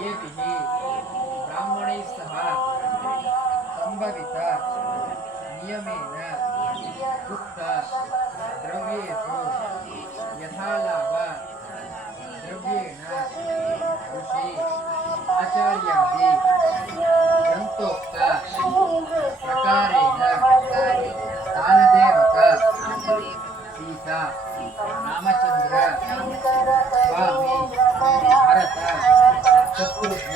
येभिः ब्राह्मणैः सह संभवित नियमेन उक्त द्रव्येषु यथालाभ द्रव्येण ऋषि आचार्यादि ग्रंथोक्त प्रकारेण दानदेवक सीता रामचंद्र स्वामी भरत शत्रुघ्न